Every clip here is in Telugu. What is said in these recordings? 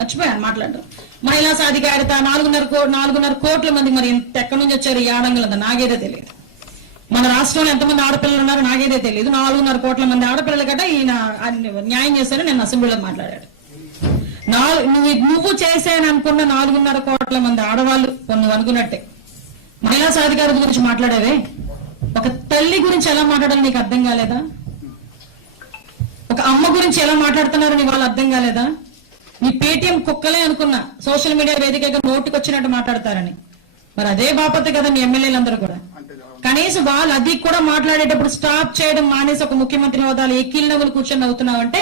మర్చిపోయాను మాట్లాడడం. మహిళా సాధికారిత నాలుగున్నర కో నాలుగున్నర కోట్ల మంది మరి ఎంత ఎక్కడి నుంచి వచ్చారు ఈ ఆడంగులంతా నాకేదే తెలియదు. మన రాష్ట్రంలో ఎంతమంది ఆడపిల్లలు ఉన్నారో నాకేదే తెలియదు. నాలుగున్నర కోట్ల మంది ఆడపిల్లల గట్ట ఈయన న్యాయం చేశారని నేను అసెంబ్లీలో మాట్లాడాడు నాలుగు నువ్వు నువ్వు చేశాను అనుకున్న నాలుగున్నర కోట్ల మంది ఆడవాళ్ళు నువ్వు అనుకున్నట్టే. మహిళా సాధికారత గురించి మాట్లాడేవే? ఒక తల్లి గురించి ఎలా మాట్లాడాలి నీకు అర్థం కాలేదా? ఒక అమ్మ గురించి ఎలా మాట్లాడుతున్నారో నీ వాళ్ళు అర్థం కాలేదా? నీ పేటిఎం కుక్కలే అనుకున్నా. సోషల్ మీడియా వేదికగా నోటికి వచ్చినట్టు మాట్లాడతారని. మరి అదే బాపతి కదా మీ ఎమ్మెల్యేలందరూ కూడా. కనీసం వాళ్ళు అది కూడా మాట్లాడేటప్పుడు స్టాప్ చేయడం మానేసి ఒక ముఖ్యమంత్రి హోదాలు ఎక్కిల్ నవ్వులు కూర్చొని నవ్వుతున్నావు అంటే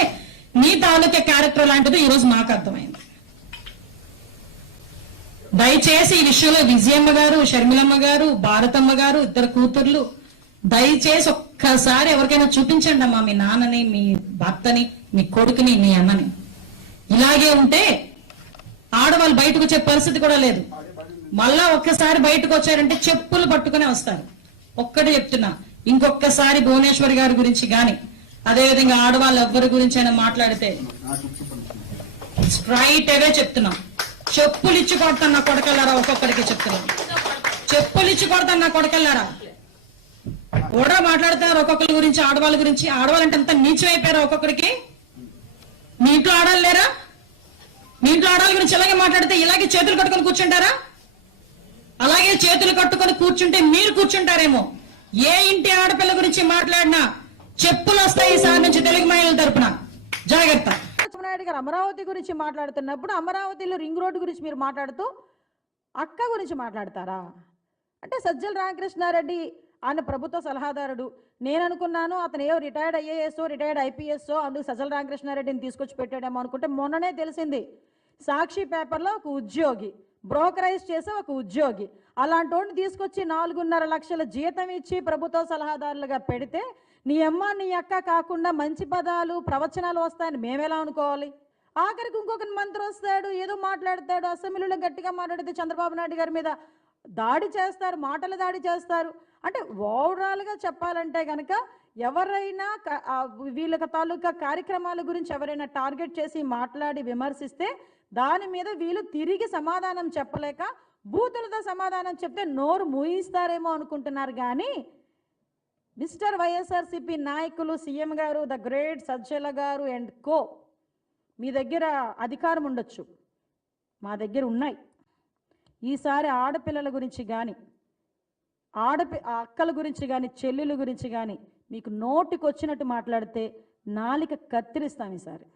నీ తాలూకా క్యారెక్టర్ లాంటిది ఈ రోజు మాకు అర్థమైంది. దయచేసి ఈ విషయంలో విజయమ్మ గారు షర్మిలమ్మ గారు భారతమ్మ గారు ఇద్దరు కూతుర్లు దయచేసి ఒక్కసారి ఎవరికైనా చూపించండి అమ్మా మీ నాన్నని మీ భర్తని మీ కొడుకుని మీ అన్నని. ఇలాగే ఉంటే ఆడవాళ్ళు బయటకు వచ్చే పరిస్థితి కూడా లేదు. మళ్ళా ఒక్కసారి బయటకు వచ్చారంటే చెప్పులు పట్టుకునే వస్తారు. ఒక్కటి చెప్తున్నా ఇంకొకసారి భువనేశ్వరి గారి గురించి గాని అదేవిధంగా ఆడవాళ్ళు ఎవ్వరి గురించి అయినా మాట్లాడితే స్ట్రైట్ అవే చెప్తున్నా. చెప్పులు ఇచ్చి కొడతాను నా కొడకల్లారా? ఒక్కొక్కడికి చెప్తున్నాం. చెప్పులు ఇచ్చి కొడతాను నా కొడకల్లారా? కూడా మాట్లాడతారు ఒక్కొక్కరి గురించి ఆడవాళ్ళ గురించి. ఆడవాళ్ళంటే అంత నీచమైపోయారు అయిపోయారా ఒక్కొక్కడికి? మీ ఇంట్లో ఆడాలి లేరా? మీ ఇంట్లో ఆడాల గురించి ఇలాగే మాట్లాడితే ఇలాగే చేతులు కట్టుకొని కూర్చుంటారా? అలాగే చేతులు కట్టుకొని కూర్చుంటే మీరు కూర్చుంటారేమో. ఏ ఇంటి ఆడపిల్ల గురించి మాట్లాడినా చెప్పులు వస్తాయి ఈసారి నుంచి తెలుగు మహిళల తరపున. జాగ్రత్త. నాయుడు గారు అమరావతి గురించి మాట్లాడుతున్నప్పుడు అమరావతిలో రింగ్ రోడ్డు గురించి మీరు మాట్లాడుతూ అక్క గురించి మాట్లాడతారా? అంటే సజ్జల రామకృష్ణారెడ్డి ఆయన ప్రభుత్వ సలహాదారుడు. నేను అనుకున్నాను అతను ఏ రిటైర్డ్ ఐఏఎస్ఓ రిటైర్డ్ ఐపీఎస్ఓ అందుకు సజ్జల రామకృష్ణారెడ్డిని తీసుకొచ్చి పెట్టాడేమో అనుకుంటే మొన్ననే తెలిసింది. సాక్షి పేపర్లో ఒక ఉద్యోగి బ్రోకరైజ్ చేసే ఒక ఉద్యోగి. అలాంటి వాడిని తీసుకొచ్చి నాలుగున్నర లక్షల జీతం ఇచ్చి ప్రభుత్వ సలహాదారులుగా పెడితే నీ అమ్మ నీ అక్క కాకుండా మంచి పదాలు ప్రవచనాలు వస్తాయని మేమెలా అనుకోవాలి? ఆఖరికి ఇంకొక మంత్రి వస్తాడు ఏదో మాట్లాడతాడు అసెంబ్లీలో గట్టిగా మాట్లాడితే చంద్రబాబు నాయుడు గారి మీద దాడి చేస్తారు మాటల దాడి చేస్తారు. అంటే ఓవరాల్గా చెప్పాలంటే కనుక ఎవరైనా వీళ్ళ వీళ్ళకి తాలూకా కార్యక్రమాల గురించి ఎవరైనా టార్గెట్ చేసి మాట్లాడి విమర్శిస్తే దాని మీద వీళ్ళు తిరిగి సమాధానం చెప్పలేక బూతులతో సమాధానం చెప్తే నోరు మూయిస్తారేమో అనుకుంటున్నారు. కానీ మిస్టర్ వైఎస్ఆర్సిపి నాయకులు CM garu the great Sajjala garu and co మీ దగ్గర అధికారం ఉండొచ్చు. మా దగ్గర ఉన్నాయి. ఈసారి ఆడపిల్లల గురించి కానీ ఆడపి అక్కల గురించి కానీ చెల్లెల గురించి కానీ మీకు నోటికొచ్చినట్టు మాట్లాడితే నాలిక కత్తిరిస్తాం ఈసారి.